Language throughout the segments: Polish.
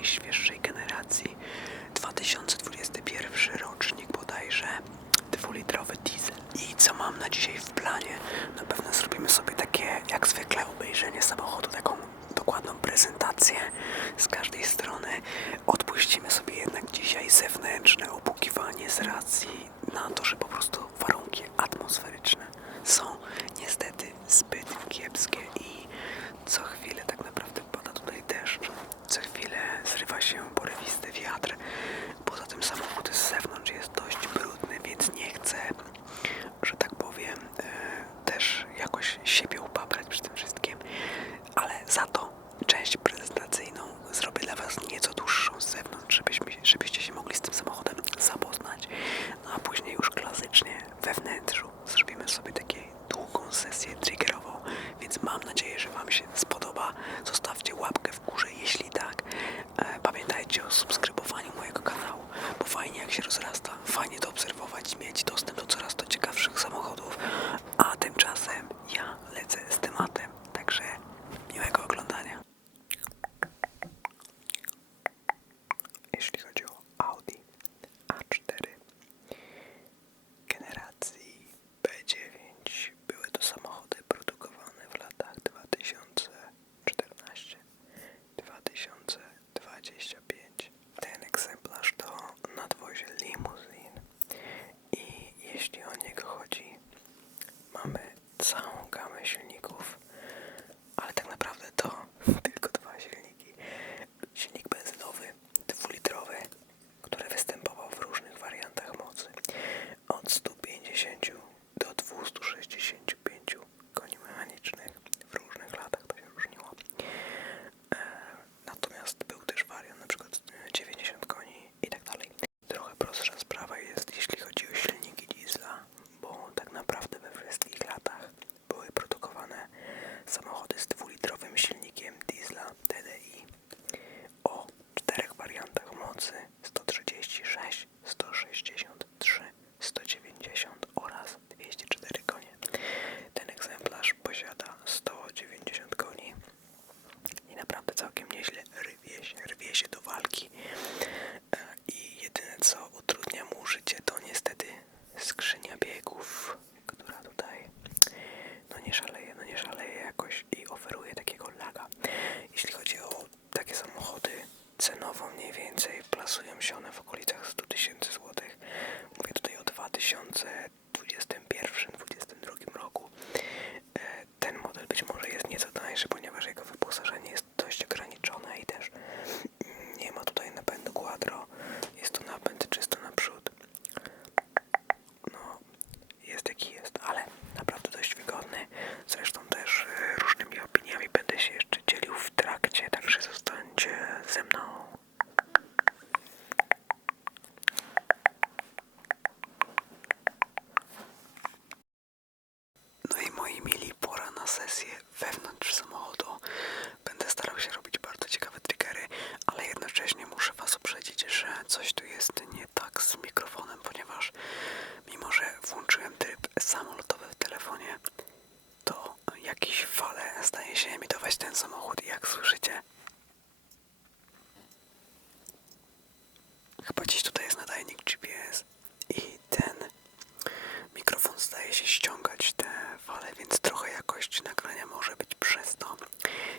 najświeższej generacji. 2021 rocznik bodajże, 2-litrowy diesel. I co mam na dzisiaj w planie? Na pewno zrobimy sobie takie, jak zwykle, obejrzenie samochodu, taką dokładną prezentację z każdej strony. Odpuścimy sobie jednak dzisiaj zewnętrzne obłukiwanie z racji na to, że po prostu warunki atmosferyczne są niestety zbyt kiepskie i co chwilę tak naprawdę pada tutaj deszcz. Co chwilę zrywa się porywisty wiatr. Poza tym samochód z zewnątrz jest dość brudny, więc nie chcę, że tak powiem, też jakoś siebie upaprać przy tym wszystkim. Ale za to część prezentacyjną zrobię dla Was nieco dłuższą z zewnątrz, żebyście się mogli z tym samochodem zapoznać. No a później już klasycznie we wnętrzu zrobimy sobie taką długą sesję triggerową, więc mam nadzieję, że Wam się spodoba. Zostawcie łapkę w górze, jeśli tak. Pamiętajcie o subskrybowaniu mojego kanału, bo fajnie jak się rozrasta, fajnie to obserwować, mieć dostęp do coraz to ciekawszych samochodów. A tymczasem ja lecę z tematem, także miłego oglądania. Jeśli chodzi o Audi A4 generacji B9, były to samochody produkowane w latach 2014-2025. Ten egzemplarz to nadwozie limuzin i jeśli o niego chodzi, mamy całą gamę silników, ale tak naprawdę to tylko dwa silniki. Silnik benzynowy 2-litrowy, który występował w różnych wariantach mocy, od 150 do 265 koni mechanicznych. W różnych latach to się różniło. Natomiast był też wariant np. 90 koni i tak dalej. Trochę prostsza sprawa jest, jeśli chodzi o silniki diesla, bo tak naprawdę we wszystkich latach były produkowane samochody z 2-litrowym silnikiem diesla TDI o 4 wariantach mocy: 136, 163, 190 oraz 204 konie. Ten egzemplarz posiada 190 koni i naprawdę całkiem nieźle rwie się do walki. I jedyne co utrudnia mu życie to niestety skrzynia biegów, która tutaj nie szaleje jakoś i oferuje takiego laga. Jeśli chodzi o takie samochody, cenowo mniej więcej plasują się one w okolicach 100 000 złotych. Mówię tutaj o 2021-2022 roku. Ten model być może jest nieco tańszy, ponieważ jego wyposażenie jest dość ograniczone i też nie ma tutaj napędu quattro. Jest to napęd czysto naprzód. No, jest jaki jest, ale naprawdę dość wygodny. Zresztą też różnymi opiniami będę się jeszcze dzielił w trakcie, także zostańcie ze mną. No i moi mili, pora na sesję wewnątrz samochodu. Będę starał się robić bardzo ciekawe triggery, ale jednocześnie muszę Was uprzedzić, że coś tu jest nie tak z mikrofonem, ponieważ mimo, że włączyłem tryb samolotowy w telefonie, to jakieś fale zdaje się emitować ten samochód i jak słyszycie, chyba gdzieś tutaj jest nadajnik GPS i ten mikrofon zdaje się ściągać te fale, więc trochę jakość nagrania może być przez to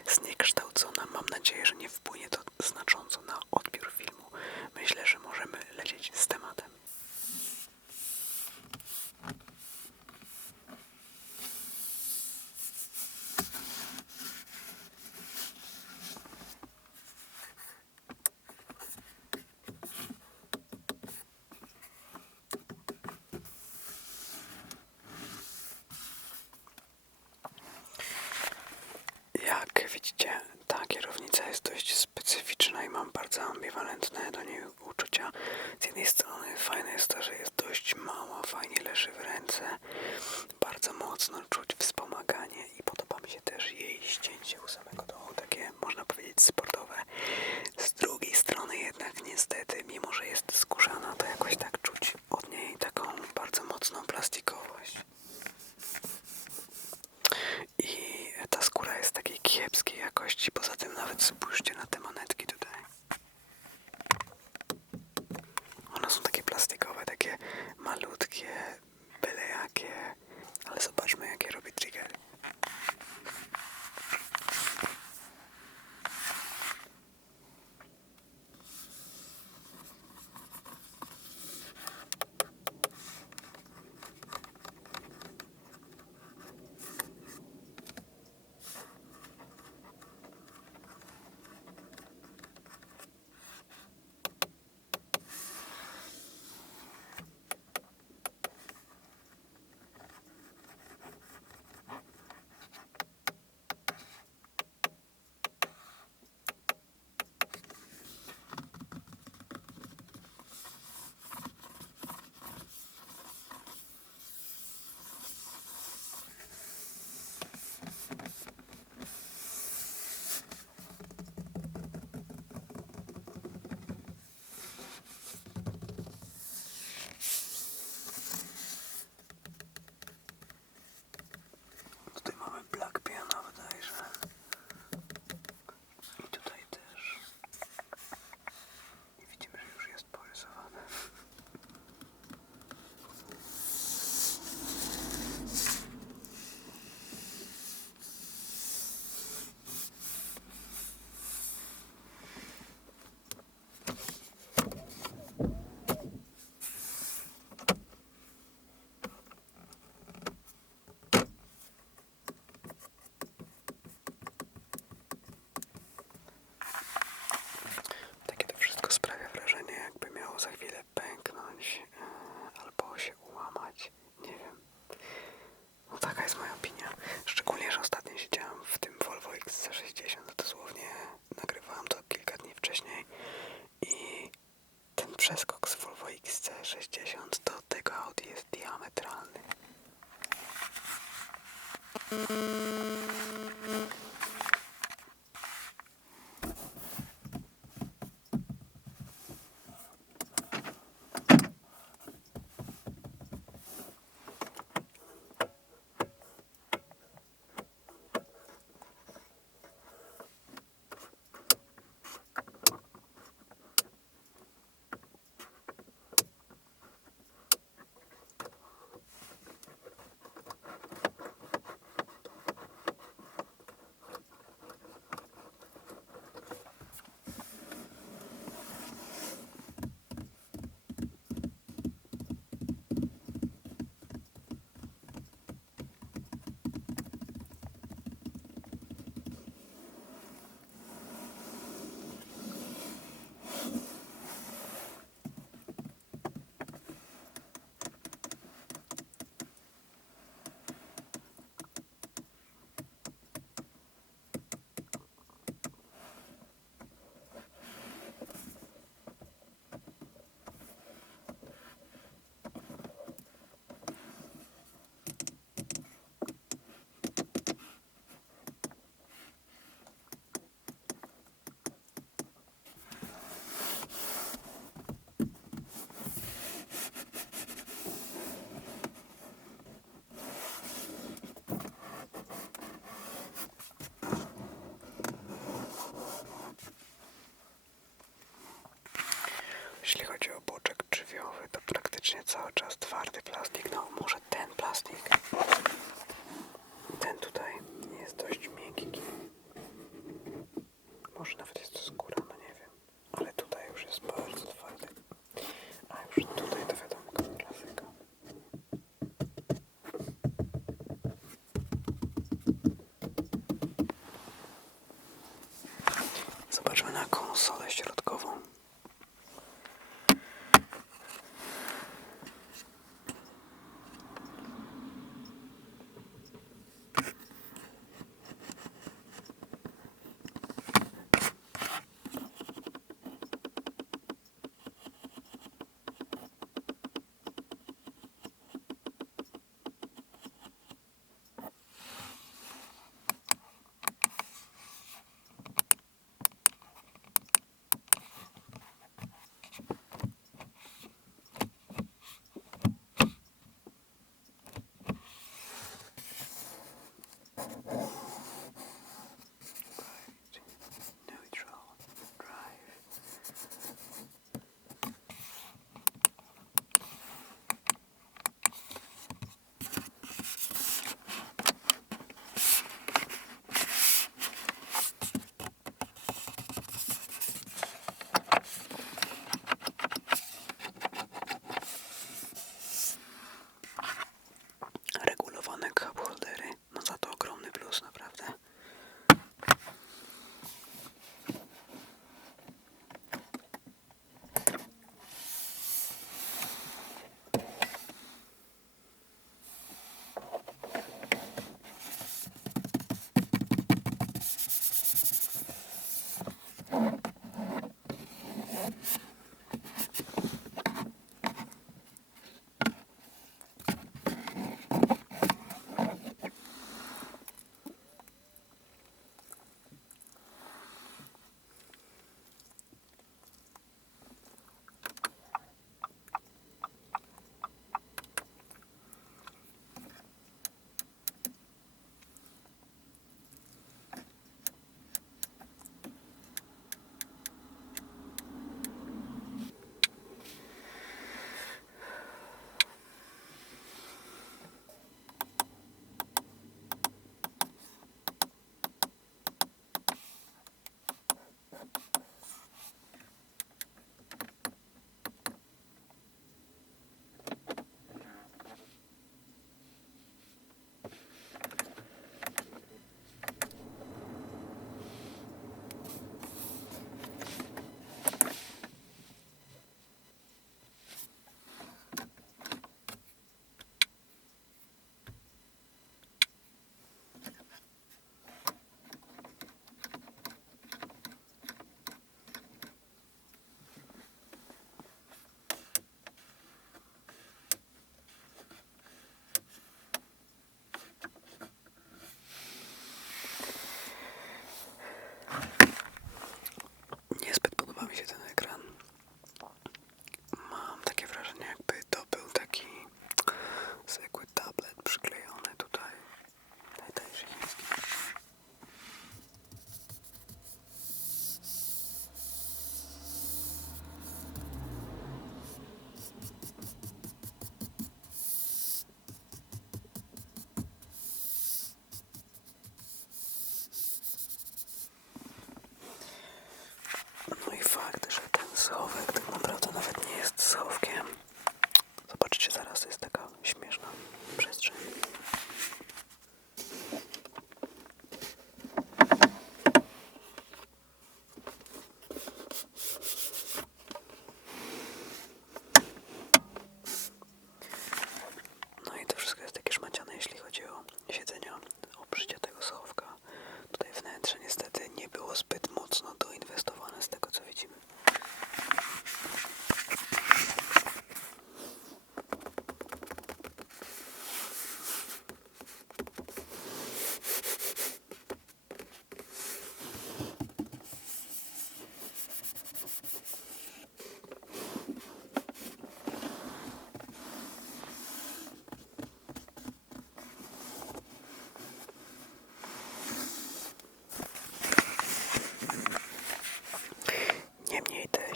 zniekształcona. Mam nadzieję, że nie wpłynie to znacząco na odbiór filmu. Myślę, że możemy lecieć z tematem. Jak widzicie, ta kierownica jest dość specyficzna i mam przeskok z Volvo XC60 do tego Audi jest diametralny. Jeśli chodzi o boczek drzwiowy, to praktycznie cały czas twardy plastik. No, może ten plastik. Ten tutaj jest dość miękki. Może nawet jest to skóra, no nie wiem. Ale tutaj już jest bardzo twardy. A już tutaj to wiadomo, klasyka. Zobaczmy na konsolę środkową.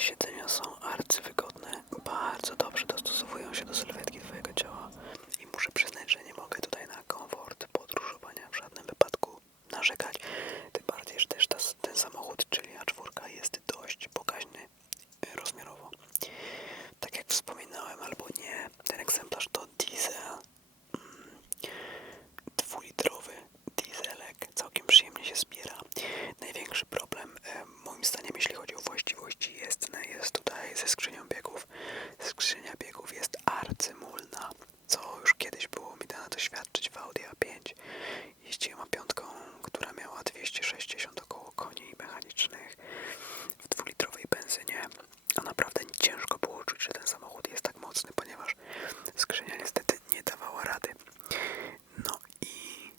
Siedzenia są arcywygodne, bardzo dobrze dostosowują się do sylwetki twojego ciała i muszę przyznać, że nie mogę tutaj na komfort podróżowania w żadnym wypadku narzekać. Tym bardziej, że też ten samochód, czyli A4, jest dość pokaźny rozmiarowo. Tak jak wspominałem albo nie, ten egzemplarz to diesel, 2-litrowy dieselek, całkiem przyjemnie się zbiera. Największy problem moim zdaniem, jeśli chodzi o właściwości jest tutaj ze skrzynią biegów. Skrzynia biegów jest arcymulna, co już kiedyś było mi dane doświadczyć w Audi A5. Jeździłem A5, która miała 260 około koni mechanicznych w 2-litrowej benzynie, a naprawdę ciężko było czuć, że ten samochód jest tak mocny, ponieważ skrzynia niestety nie dawała rady. No i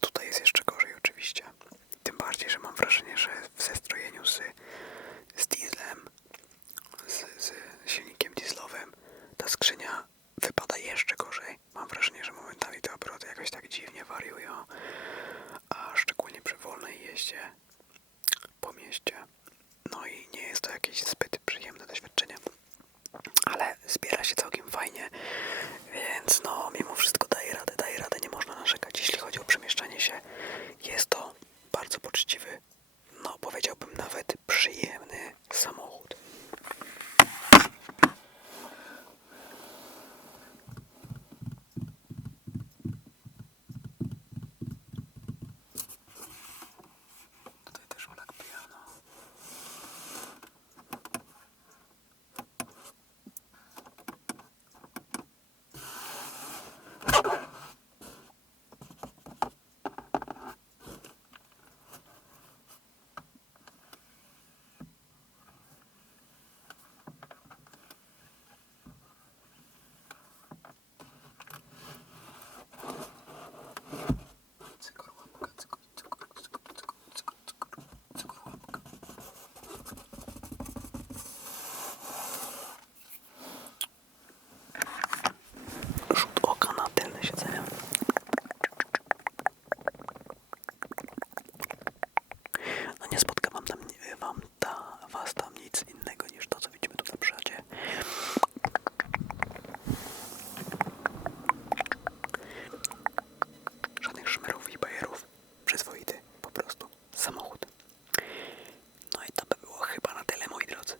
tutaj jest jeszcze gorzej oczywiście. Tym bardziej, że mam wrażenie, że w zestrojeniu z dieslem, z silnikiem dieslowym, ta skrzynia wypada jeszcze gorzej. Mam wrażenie, że momentami te obroty jakoś tak dziwnie wariują, a szczególnie przy wolnej jeździe po mieście. No i nie jest to jakieś zbyt przyjemne doświadczenie, ale zbiera się całkiem fajnie, więc no mimo wszystko daje radę, nie można narzekać. Jeśli chodzi o przemieszczanie się, jest to bardzo poczciwy, no powiedziałbym nawet przyjemny samochód. Tutaj też ulak piano. Rzut oka na tylne siedzenia. No nie spotka was tam nic innego niż to, co widzimy tu na przodzie. Żadnych szmerów i bajerów. Przyzwoity po prostu samochód. No i to by było chyba na tyle, moi drodzy.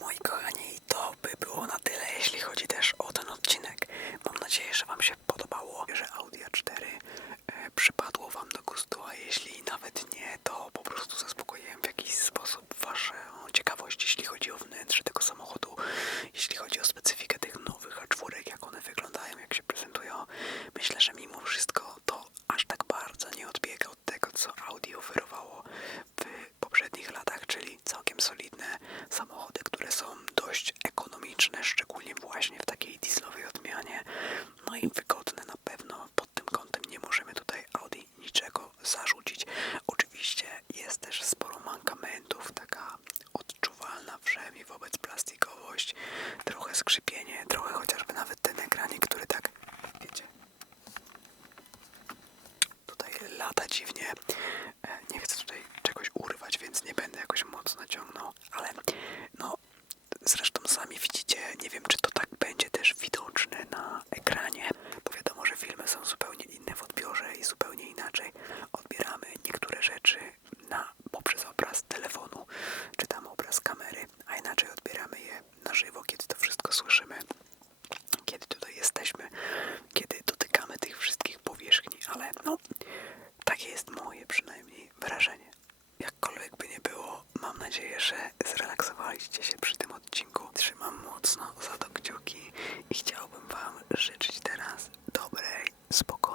Moi kochani, to by było na tyle, jeśli chodzi też o ten odcinek. Mam nadzieję, że wam się podobało, że Audi A4 przypadło wam do gustu, a jeśli nawet nie, to po prostu zaspokoiłem w jakiś sposób waszą ciekawość, jeśli chodzi o wnętrze tego samochodu, jeśli chodzi o specyfikę tych nowych A4, jak one wyglądają, jak się prezentują. Myślę, że mimo wszystko to aż tak bardzo nie odbiega od tego, co Audi oferowało w poprzednich latach, czyli całkiem solidne samochody, które są dość ekonomiczne, szczególnie właśnie w takiej dieslowej odmianie, no i wygodne na pewno. Pod tym kątem nie możemy tutaj Audi niczego zarzucić. Oczywiście jest też sporo mankamentów, taka odczuwalna wszemi wobec plastikowość, trochę skrzypienie, trochę chociażby nawet ten ekranik, który tak, wiecie, tutaj lata dziwnie. Nie chcę tutaj czegoś urwać, więc nie będę jakoś mocno ciągnął, ale no zresztą sami widzicie, nie wiem czy to tak będzie też widoczne na ekranie, bo wiadomo, że filmy są zupełnie inne w odbiorze i zupełnie inaczej odbieramy niektóre rzeczy poprzez obraz telefonu, czy tam obraz kamery, a inaczej odbieramy je na żywo, kiedy to wszystko słyszymy, kiedy tutaj jesteśmy, kiedy dotykamy tych wszystkich powierzchni, ale no, takie jest moje przynajmniej wrażenie. Jakkolwiek by nie było, mam nadzieję, że zrelaksowaliście się przy tym odcinku. Trzymam mocno za to kciuki i chciałbym wam życzyć teraz dobrej, spokojnej